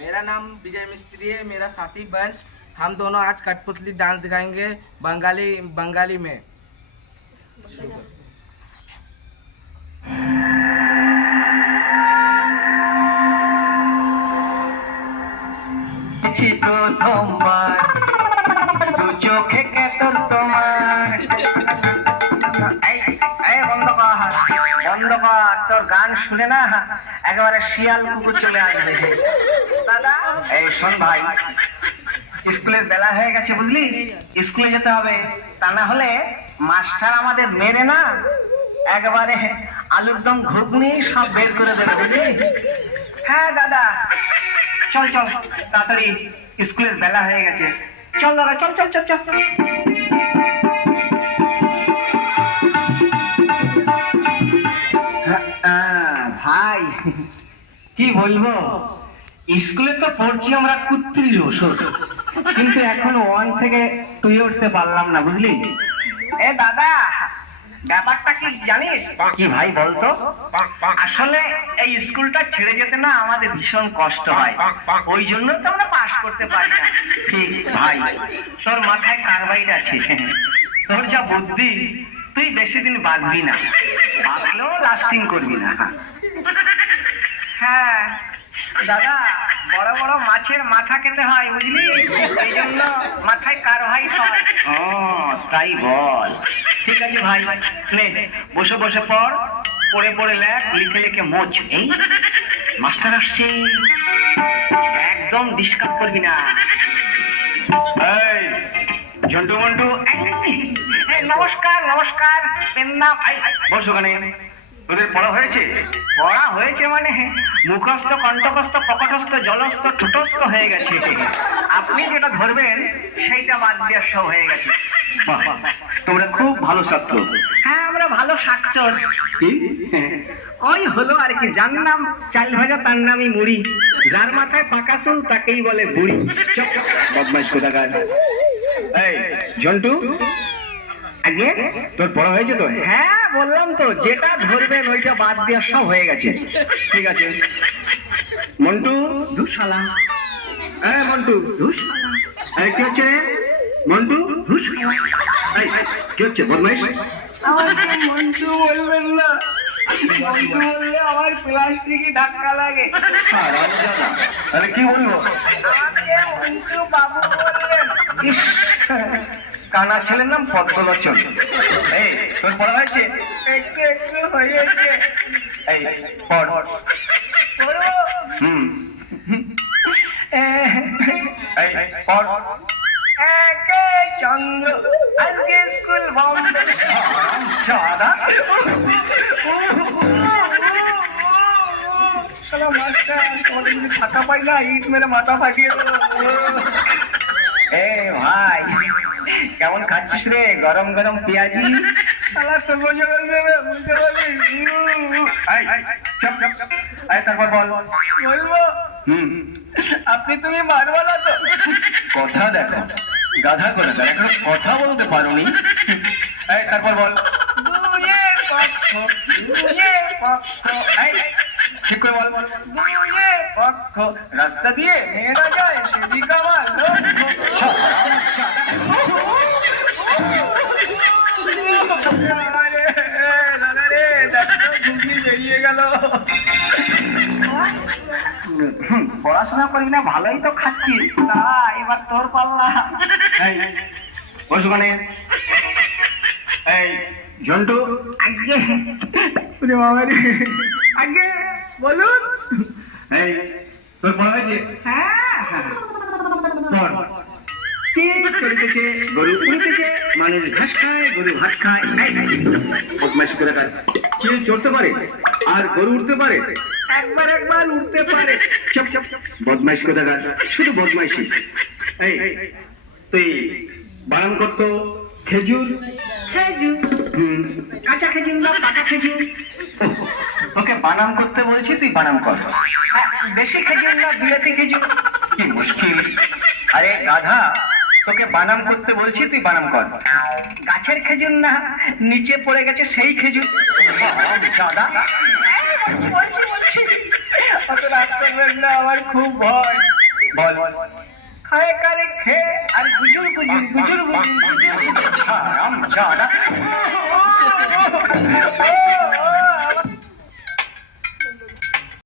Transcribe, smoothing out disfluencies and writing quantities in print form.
मेरा नाम विजय मिस्त्री है, मेरा साथी बंश। हम दोनों आज कठपुतली डांस दिखाएंगे बंगाली में। প্রথমবার দু চোখে কেতন তোমার বন্ধ কর তোর গান শুনে না একেবারে শিয়াল কুকুর চলে আসবে। দাদা এই শোন ভাই, স্কুলের বেলা হয়ে গেছে বুঝলি, স্কুলে যেতে হবে, তা না হলে মাস্টার আমাদের মেরে না একেবারে আলুর দম ঘুগনি সব বের করে দেবে বুঝলি। হ্যাঁ দাদা চল চল তাড়াতাড়ি, স্কুলের বেলা হয়ে গেছে, চল দাদা চল চল চল চল। ভাই কি বলবো, স্কুলে তো পড়ছি আমরা কুত্রির ওষুধ, কিন্তু এখন 1 থেকে 2 উঠতে পারলাম না বুঝলি। এ দাদা ব্যাপারটা কি জানিস? কি ভাই বলতো, আসলে এই স্কুলটা ছেড়ে যেতে না আমাদের ভীষণ কষ্ট হয়, ওই জন্য তো আমরা পাস করতে পারি না। ঠিক ভাই, তোর মাথায় কারবাইড আছে, তোর যা বুদ্ধি তুই বেশি দিন বাঁচবি না, বাঁচলেও লাস্টিং করবি না। হ্যাঁ দাদা, বড় বড় মাছের মাথা খেতে হয় বুঝলি, এই জন্য মাথায় কারবাইড হয়। ও তাই বল, ঠিক আছে ভাই, নে বসে বসে পড়, পড়ে পড়ে লেখ, লিখে লিখে মোচ। এই মাস্টার আসছে, একদম ডিস্টার্ব করবি না। এই ঝন্টু মন্টু, নমস্কার নমস্কার, নাম বস ওখানে। তোদের পড়া হয়েছে? পড়া হয়েছে মানে মুখস্থ কণ্ঠস্থ প্রকটস্থ জলস্থ ঠোঁটস্থ হয়ে গেছে, আপনি যেটা ধরবেন সেইটা বাদ দেওয়ার সব হয়ে গেছে। তোমরা খুব ভালো ছাত্র। হ্যাঁ আমরা ভালো শাকচর। ওই হলো আর কি, যার নাম চাল ভাজা তার নামই মুড়ি, যার মাথায় পাকা চুল তাকেই বলে বুড়ি। বদমাইশ কোথাকার। এই ঝন্টু, আগে তোর পড়া হয়েছে তো? হ্যাঁ বললাম তো, যেটা ধরবেন ওইটা বাদ দেওয়ার সব হয়ে গেছে। ঠিক আছে মন্টু, ধুসালা। হ্যাঁ মন্টু ধুসালা। আরে কি হচ্ছে রে মন্টু? ধুসালা। কি হচ্ছে বদমাইশ? আমাকে মন্টু বলবেন না, মন্টু বললে আমার প্লাস্টিকে ধাক্কা লাগে। আরে কি বলবো? আমাকে মন্টু বাবু বললেন। কানা ছেলের নাম পদ্মলোচন। এই তোর পড়া হয়েছে? একটু একটু হয়েছে। এই পড় পড়ো। এই পড়। একে চন্দ্র আজকে স্কুল বন্ধ। দাদা শালা মাস্টার আমাদের যদি ফাঁকা পাই না, ইট মেরে মাথা ফাটিয়ে দেবো। এ ভাই কেমন খাচ্ছিস রে গরম গরম পেঁয়াজি? তারপর বল। বলবো আপনি তুমি মারবো না তো? কথা দেখো গাধা করে দেখ, এখন কথা বলতে পারোনি। তারপর বল। ঠিক করে বল। পক্ষ রাস্তা দিয়ে মেয়েরা যায় সেদিকে আমার বেরিয়ে গেল। পড়াশোনা করবি না, ভালোই তো খাচ্ছিস, দাঁড়া এবার তোর পাল্লা। বস ওখানে। এই ঝন্টু, আগে আগে বলুন। এই তোর পড়া হয়েছে? হ্যাঁ পড়। চলতেছে গরু উড়তেছে, মানুষ ঘাস খায় গরু ভাত খায়। বদমাইশ করে কার চড়তে পারে আর গরু উঠতে পারে? একবার একবার উঠতে পারে। চপ চপ বদমাইশ করে কার, শুধু বদমাইশি। এই তুই বানান করতো খেজুর। খেজুর কাঁচা খেজুর না পাকা খেজুর? ওকে বানান করতে বলছি, তুই বানান কর। বেশি খেজুর না বিলাতি খেজুর? কি মুশকিল। আরে গাধা, তোকে বানান করতে বলছি, তুই বানান কর। গাছের খেজুর না নিচে পড়ে গেছে সেই খেজুর? দাদা বলছি অত রাস্তা বেরলে আমার খুব ভয়। বল খায় কারে খে আর গুজুর গুজুর গুজুর গুজুর গুজুর হারাম জাদা